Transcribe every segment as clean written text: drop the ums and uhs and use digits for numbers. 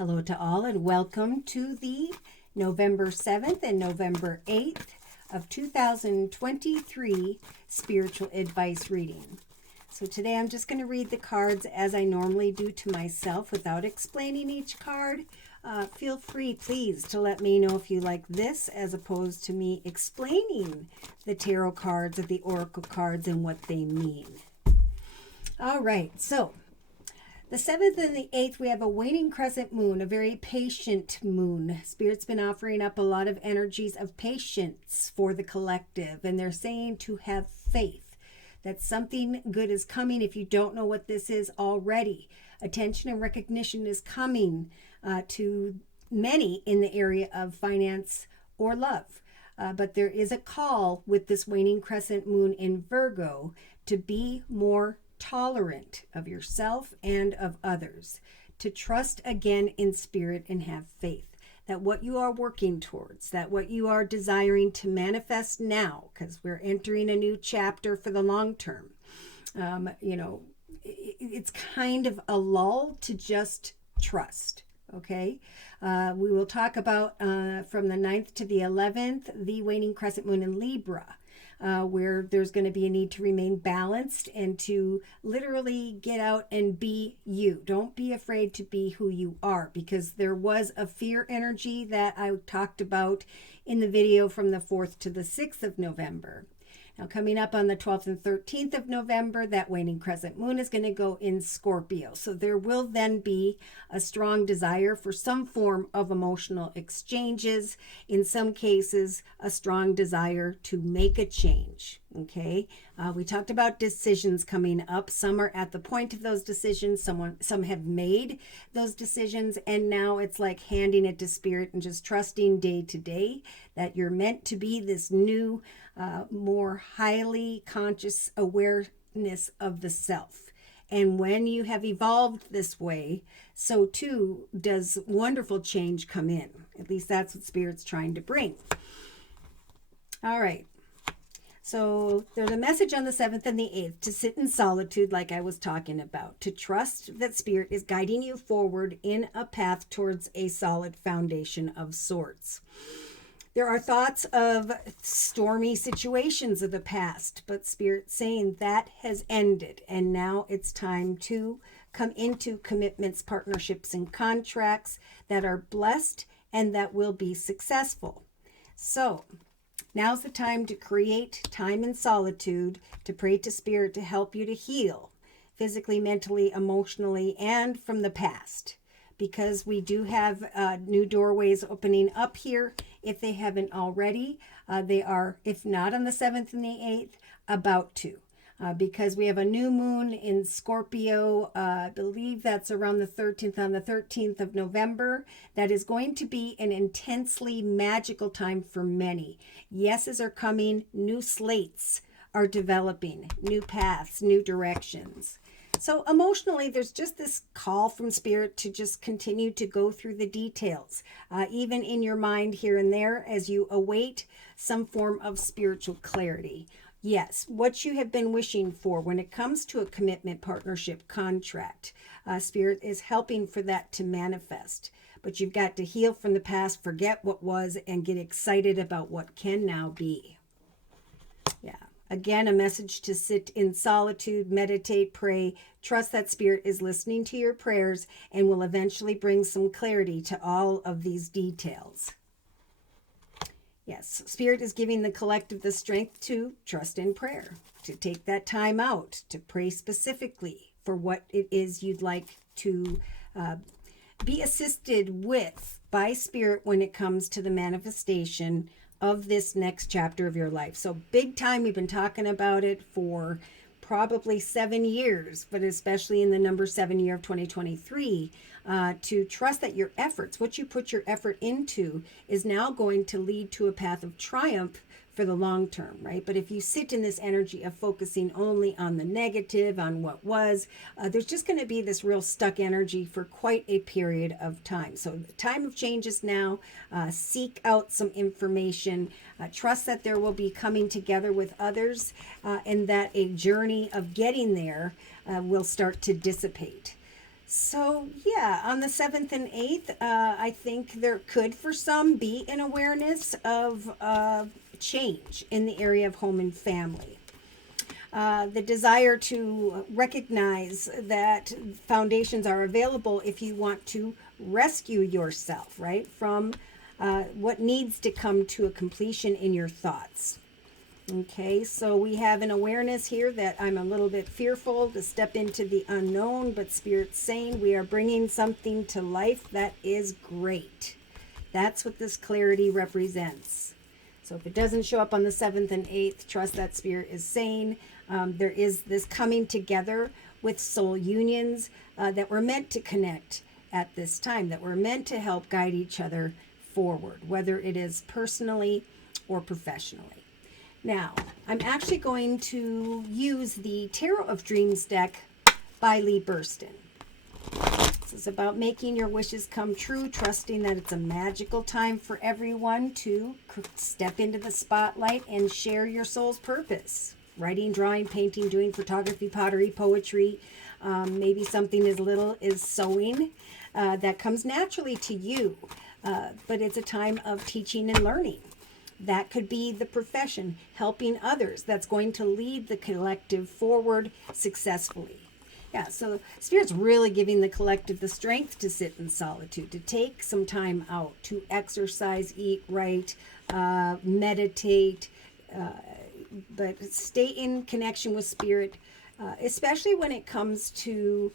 Hello to all and welcome to the November 7th and November 8th of 2023 spiritual advice reading. So today I'm just going to read the cards as I normally do to myself without explaining each card. Feel free, please, to let me know if you like this as opposed to me explaining the tarot cards or the oracle cards and what they mean. All right, so the 7th and the 8th, we have a waning crescent moon, a very patient moon. Spirit's been offering up a lot of energies of patience for the collective, and they're saying to have faith that something good is coming. If you don't know what this is already, attention and recognition is coming to many in the area of finance or love. But there is a call with this waning crescent moon in Virgo to be more tolerant of yourself and of others, to trust again in spirit and have faith that what you are working towards, that what you are desiring to manifest now, because we're entering a new chapter for the long term, it's kind of a lull to just trust. Okay, we will talk about from the 9th to the 11th, the waning crescent moon in Libra, where there's going to be a need to remain balanced and to literally get out and be you. Don't be afraid to be who you are, because there was a fear energy that I talked about in the video from the 4th to the 6th of November. Now, coming up on the 12th and 13th of November, that waning crescent moon is going to go in Scorpio. So there will then be a strong desire for some form of emotional exchanges. In some cases, a strong desire to make a change. Okay, we talked about decisions coming up. Some are at the point of those decisions. Some have made those decisions, and now it's like handing it to spirit and just trusting day to day that you're meant to be this new, more highly conscious awareness of the self. And when you have evolved this way, so too does wonderful change come in. At least that's what Spirit's trying to bring. All right. So there's a message on the 7th and the 8th to sit in solitude, like I was talking about, to trust that Spirit is guiding you forward in a path towards a solid foundation of sorts. There are thoughts of stormy situations of the past, but Spirit saying that has ended, and now it's time to come into commitments, partnerships, and contracts that are blessed and that will be successful. So now's the time to create time in solitude, to pray to Spirit to help you to heal physically, mentally, emotionally, and from the past. Because we do have new doorways opening up here. If they haven't already, they are, if not on the 7th and the 8th, about to. Because we have a new moon in Scorpio, I believe that's around the 13th, on the 13th of November. That is going to be an intensely magical time for many. Yeses are coming, new slates are developing, new paths, new directions. So emotionally, there's just this call from Spirit to just continue to go through the details, even in your mind here and there as you await some form of spiritual clarity. Yes, what you have been wishing for when it comes to a commitment, partnership, contract, Spirit is helping for that to manifest. But you've got to heal from the past, forget what was, and get excited about what can now be. Yeah. Again, a message to sit in solitude, meditate, pray, trust that Spirit is listening to your prayers and will eventually bring some clarity to all of these details. Yes, Spirit is giving the collective the strength to trust in prayer, to take that time out, to pray specifically for what it is you'd like to be assisted with by Spirit when it comes to the manifestation of this next chapter of your life. So big time, we've been talking about it for probably 7 years, but especially in the number 7 year of 2023, to trust that your efforts, what you put your effort into, is now going to lead to a path of triumph for the long term, right? But if you sit in this energy of focusing only on the negative, on what was, there's just going to be this real stuck energy for quite a period of time. So the time of change is now. Seek out some information. Trust that there will be coming together with others, and that a journey of getting there will start to dissipate. So, yeah, on the 7th and 8th, I think there could, for some, be an awareness of change in the area of home and family. The desire to recognize that foundations are available if you want to rescue yourself, right, from what needs to come to a completion in your thoughts. Okay, so we have an awareness here that I'm a little bit fearful to step into the unknown, but Spirit's saying we are bringing something to life that is great. That's what this clarity represents. So if it doesn't show up on the 7th and 8th, trust that Spirit is saying there is this coming together with soul unions that were meant to connect at this time, that were meant to help guide each other forward, whether it is personally or professionally. Now, I'm actually going to use the Tarot of Dreams deck by Lee Burston. This is about making your wishes come true, trusting that it's a magical time for everyone to step into the spotlight and share your soul's purpose. Writing, drawing, painting, doing photography, pottery, poetry, maybe something as little as sewing that comes naturally to you. But it's a time of teaching and learning. That could be the profession, helping others. That's going to lead the collective forward successfully. Yeah, so Spirit's really giving the collective the strength to sit in solitude, to take some time out, to exercise, eat right, meditate, but stay in connection with Spirit, especially when it comes to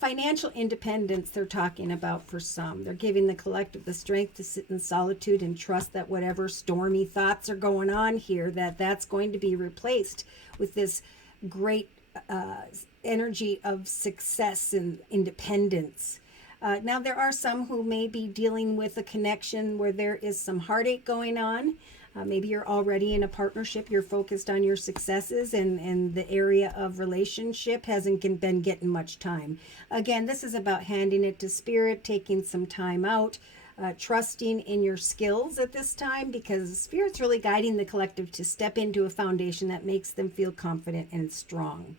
financial independence. They're talking about for some. They're giving the collective the strength to sit in solitude and trust that whatever stormy thoughts are going on here, that's going to be replaced with this great energy of success and independence. Now, there are some who may be dealing with a connection where there is some heartache going on. Maybe you're already in a partnership, you're focused on your successes, and the area of relationship hasn't been getting much time. Again, this is about handing it to Spirit, taking some time out, trusting in your skills at this time, because Spirit's really guiding the collective to step into a foundation that makes them feel confident and strong.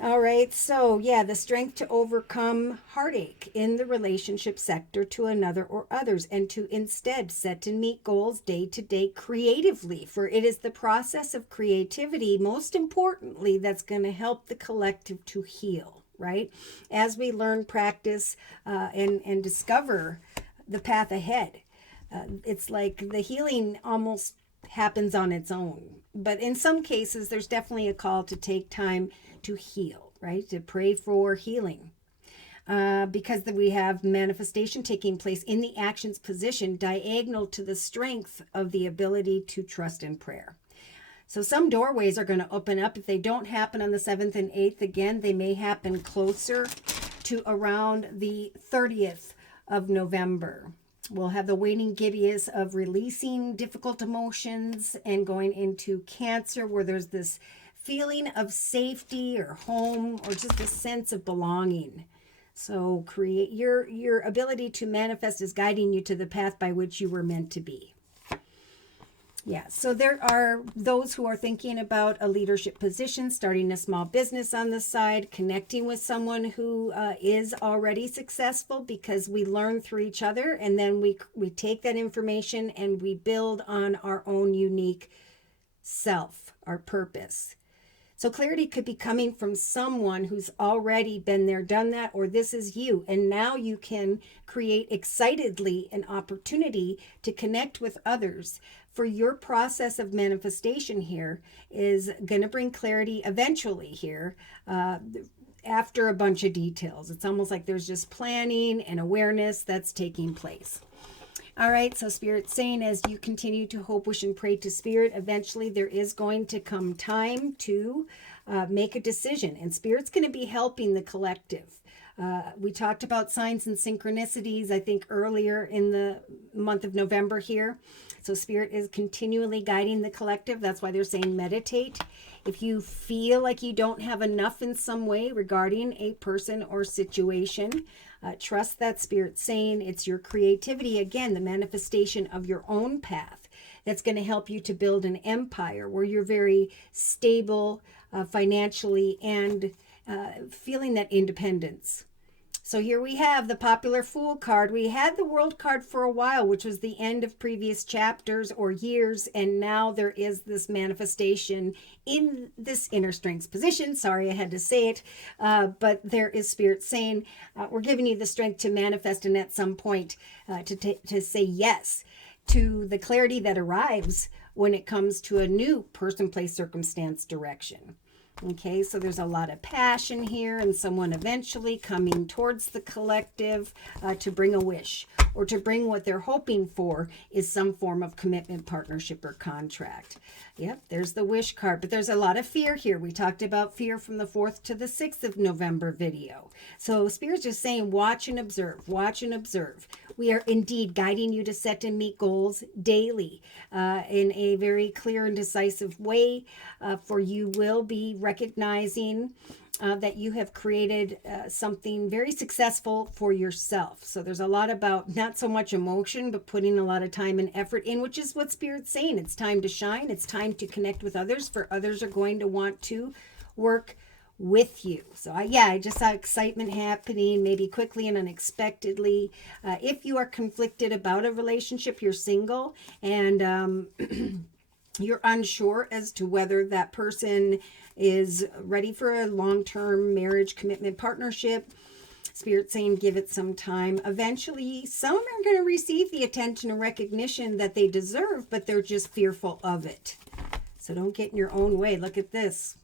All right, so yeah, the strength to overcome heartache in the relationship sector to another or others, and to instead set and meet goals day to day creatively, for it is the process of creativity, most importantly, that's going to help the collective to heal, right? As we learn, practice, and discover the path ahead. It's like the healing almost happens on its own. But in some cases, there's definitely a call to take time to heal, right? To pray for healing. Because we have manifestation taking place in the actions position diagonal to the strength of the ability to trust in prayer. So some doorways are going to open up. If they don't happen on the 7th and 8th, again, they may happen closer to around the 30th of November. We'll have the waning gibbous of releasing difficult emotions and going into Cancer, where there's this feeling of safety or home or just a sense of belonging. So create your ability to manifest is guiding you to the path by which you were meant to be. Yeah, so there are those who are thinking about a leadership position, starting a small business on the side, connecting with someone who is already successful, because we learn through each other, and then we take that information and we build on our own unique self, our purpose. So clarity could be coming from someone who's already been there, done that, or this is you. And now you can create excitedly an opportunity to connect with others. For your process of manifestation here is going to bring clarity eventually here after a bunch of details. It's almost like there's just planning and awareness that's taking place. All right, so Spirit's saying as you continue to hope, wish, and pray to Spirit, eventually there is going to come time to make a decision. And Spirit's going to be helping the collective. We talked about signs and synchronicities, I think, earlier in the month of November here. So Spirit is continually guiding the collective. That's why they're saying meditate. If you feel like you don't have enough in some way regarding a person or situation, trust that Spirit's saying it's your creativity, again, the manifestation of your own path, that's going to help you to build an empire where you're very stable financially and feeling that independence. So here we have the popular Fool card. We had the World card for a while, which was the end of previous chapters or years. And now there is this manifestation in this inner strength position. Sorry, I had to say it. But there is Spirit saying, we're giving you the strength to manifest and at some point to say yes to the clarity that arrives when it comes to a new person, place, circumstance, direction. Okay, so there's a lot of passion here and someone eventually coming towards the collective to bring a wish or to bring what they're hoping for is some form of commitment, partnership, or contract. Yep, there's the wish card, but there's a lot of fear here. We talked about fear from the 4th to the 6th of November video. So Spirit's just saying, watch and observe, watch and observe. We are indeed guiding you to set and meet goals daily in a very clear and decisive way, for you will be recognizing that you have created something very successful for yourself. So there's a lot about not so much emotion, but putting a lot of time and effort in, which is what Spirit's saying. It's time to shine. It's time to connect with others, for others are going to want to work with you. So I just saw excitement happening, maybe quickly and unexpectedly. If you are conflicted about a relationship, you're single, and you're unsure as to whether that person is ready for a long-term marriage, commitment, partnership, Spirit saying give it some time. Eventually, some are going to receive the attention and recognition that they deserve, but they're just fearful of it. So don't get in your own way. Look at this.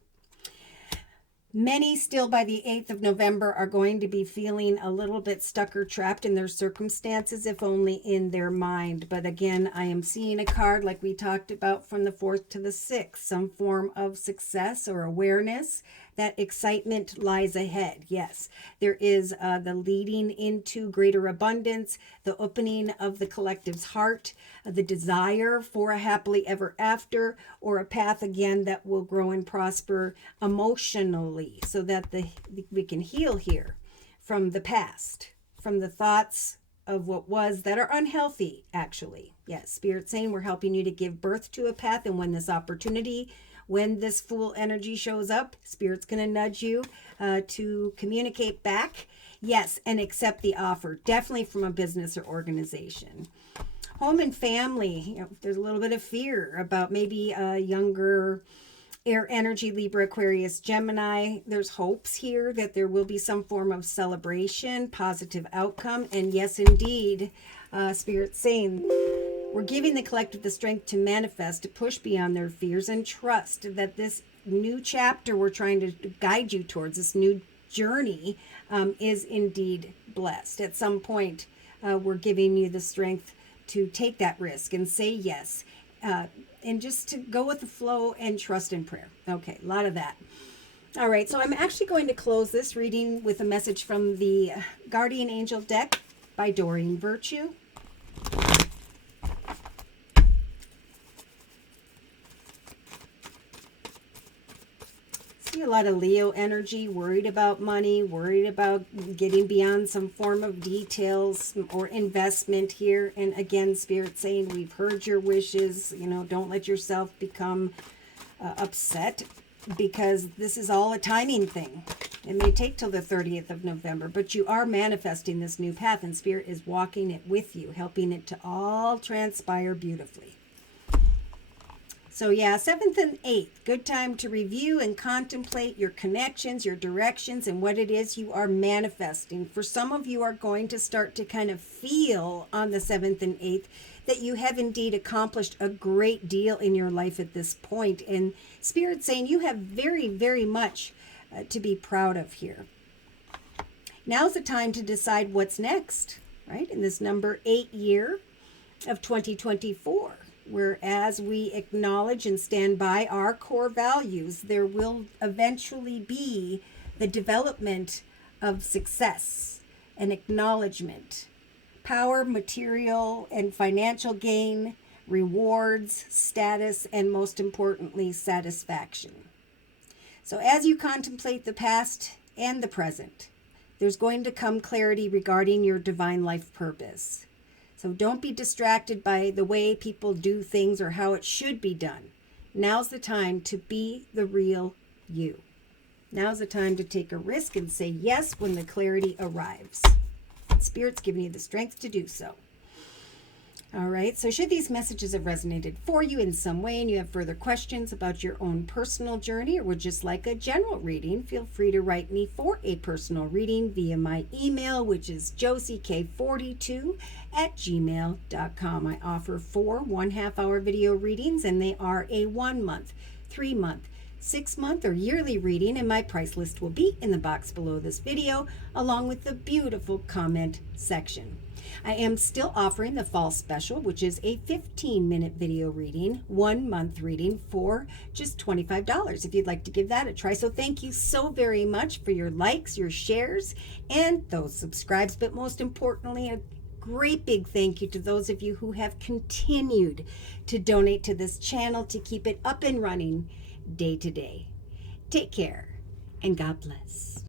Many still by the 8th of November are going to be feeling a little bit stuck or trapped in their circumstances, if only in their mind. But again, I am seeing a card like we talked about from the 4th to the 6th, some form of success or awareness. That excitement lies ahead. Yes, there is the leading into greater abundance, the opening of the collective's heart, the desire for a happily ever after, or a path again that will grow and prosper emotionally, so that we can heal here from the past, from the thoughts of what was that are unhealthy, actually. Yes, Spirit saying we're helping you to give birth to a path, and when this Fool energy shows up, Spirit's going to nudge you to communicate back, yes, and accept the offer, definitely from a business or organization. Home and family, there's a little bit of fear about maybe a younger air energy, Libra, Aquarius, Gemini. There's hopes here that there will be some form of celebration, positive outcome, and yes, indeed, Spirit's saying we're giving the collective the strength to manifest, to push beyond their fears, and trust that this new chapter we're trying to guide you towards, this new journey, is indeed blessed. At some point, we're giving you the strength to take that risk and say yes, and just to go with the flow and trust in prayer. Okay, a lot of that. All right, so I'm actually going to close this reading with a message from the Guardian Angel deck by Doreen Virtue. A lot of Leo energy, worried about money, worried about getting beyond some form of details or investment here. And again, Spirit saying, we've heard your wishes. Don't let yourself become upset, because this is all a timing thing. It may take till the 30th of November, but you are manifesting this new path, and Spirit is walking it with you, helping it to all transpire beautifully. So yeah, 7th and 8th, good time to review and contemplate your connections, your directions, and what it is you are manifesting. For some of you are going to start to kind of feel on the 7th and 8th that you have indeed accomplished a great deal in your life at this point. And Spirit saying you have very, very much to be proud of here. Now's the time to decide what's next, right? In this number 8 year of 2024. Whereas we acknowledge and stand by our core values, there will eventually be the development of success and acknowledgement, power, material and financial gain, rewards, status, and most importantly, satisfaction. So as you contemplate the past and the present, there's going to come clarity regarding your divine life purpose. So don't be distracted by the way people do things or how it should be done. Now's the time to be the real you. Now's the time to take a risk and say yes when the clarity arrives. Spirit's giving you the strength to do so. All right, so should these messages have resonated for you in some way and you have further questions about your own personal journey or would just like a general reading, feel free to write me for a personal reading via my email, which is josiek42@gmail.com. I offer 4 1/2-hour video readings, and they are a 1 month, 3 month, 6 month, or yearly reading, and my price list will be in the box below this video, along with the beautiful comment section. I am still offering the fall special, which is a 15-minute video reading, 1 month reading for just $25 if you'd like to give that a try. So thank you so very much for your likes, your shares, and those subscribes. But most importantly, a great big thank you to those of you who have continued to donate to this channel to keep it up and running day to day. Take care, and God bless.